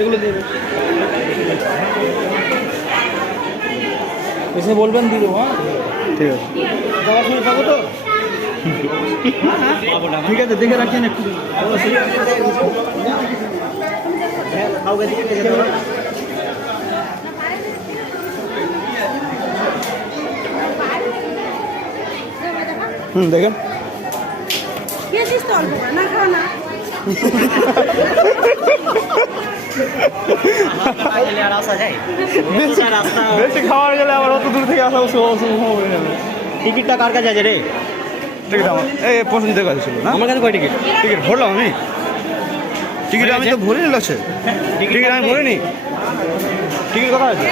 এগুলো দিয়ে এসে বলবেন দিয়ে দেবো। হ্যাঁ ঠিক আছে, যাওয়ার সময় পাবো তো? ঠিক আছে, দেখে রাখছেন একটু। দেখেন বেশি খাওয়ার গেলে আবার অত দূর থেকে আসা অসম্ভব হয়ে যাবে। টিকিটটা কার কাছে আছে রে? টিকিট আমার এই পছন্দের কাছে ছিল না। আমার কাছে কয় টিকিট? টিকিট ভরলাম আমি, টিকিট আমি তো ভরে নিল আছে, টিকিট আমি ভরিনি। টিকিট কথা আছে।